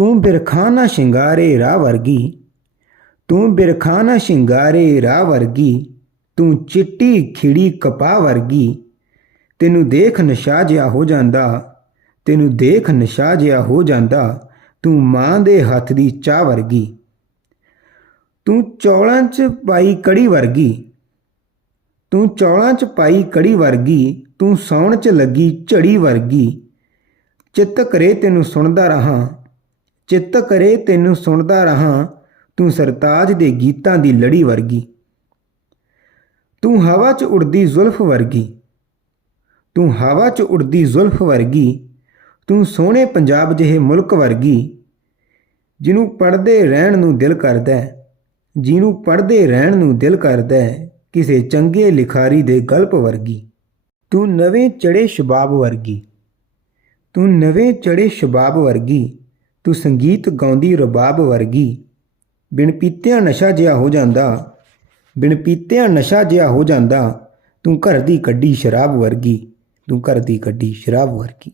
ਤੂੰ ਬਿਰਖਾ ਨਾ ਸ਼ਿੰਗਾਰੇ ਰਾਹ ਵਰਗੀ, ਤੂੰ ਬਿਰਖਾ ਨਾ ਸ਼ਿੰਗਾਰੇ ਰਾਹ ਵਰਗੀ, ਤੂੰ ਚਿੱਟੀ ਖਿੜੀ ਕਪਾਹ ਵਰਗੀ। ਤੈਨੂੰ ਦੇਖ ਨਸ਼ਾ ਜਿਹਾ ਹੋ ਜਾਂਦਾ, ਤੈਨੂੰ ਦੇਖ ਨਸ਼ਾ ਜਿਹਾ ਹੋ ਜਾਂਦਾ, ਤੂੰ ਮਾਂ ਦੇ ਹੱਥ ਦੀ ਚਾਹ ਵਰਗੀ। ਤੂੰ ਚੌਲਾਂ 'ਚ ਪਾਈ ਕੜੀ ਵਰਗੀ, ਤੂੰ ਚੌਲਾਂ 'ਚ ਪਾਈ ਕੜੀ ਵਰਗੀ, ਤੂੰ ਸੌਣ 'ਚ ਲੱਗੀ ਝੜੀ ਵਰਗੀ। ਚਿੱਤ ਕਰੇ ਤੈਨੂੰ ਸੁਣਦਾ ਰਹਾ ਚਿੱਤ ਕਰੇ ਤੈਨੂੰ ਸੁਣਦਾ ਰਹਾ, ਤੂੰ ਸਰਤਾਜ ਦੇ ਗੀਤਾਂ ਦੀ ਲੜੀ ਵਰਗੀ। ਤੂੰ ਹਵਾ 'ਚ ਉੜਦੀ ਜ਼ੁਲਫ ਵਰਗੀ। ਤੂੰ ਹਵਾ 'ਚ ਉੜਦੀ ਜ਼ੁਲਫ ਵਰਗੀ। ਤੂੰ ਸੋਹਣੇ ਪੰਜਾਬ ਜਿਹੇ ਮੁਲਕ ਵਰਗੀ। ਜਿਹਨੂੰ ਪੜਦੇ ਰਹਿਣ ਨੂੰ ਦਿਲ ਕਰਦਾ ਜਿਹਨੂੰ ਪੜਦੇ ਰਹਿਣ ਨੂੰ ਦਿਲ ਕਰਦਾ ਕਿਸੇ ਚੰਗੇ ਲਿਖਾਰੀ ਦੇ ਗਲਪ ਵਰਗੀ। ਤੂੰ ਨਵੇਂ ਚੜੇ ਸ਼ਬਾਬ ਵਰਗੀ। ਤੂੰ ਨਵੇਂ ਚੜੇ ਸ਼ਬਾਬ ਵਰਗੀ। ਤੂੰ ਸੰਗੀਤ ਗਾਉਂਦੀ ਰਬਾਬ ਵਰਗੀ। ਬਿਨ ਪੀਤਿਆਂ ਨਸ਼ਾ ਜਿਹਾ ਹੋ ਜਾਂਦਾ। ਬਿਨ ਪੀਤਿਆਂ ਨਸ਼ਾ ਜਿਹਾ ਹੋ ਜਾਂਦਾ। ਤੂੰ ਘਰ ਦੀ ਕੱਢੀ ਸ਼ਰਾਬ ਵਰਗੀ। ਤੂੰ ਘਰ ਦੀ ਕੱਢੀ ਸ਼ਰਾਬ ਵਰਗੀ।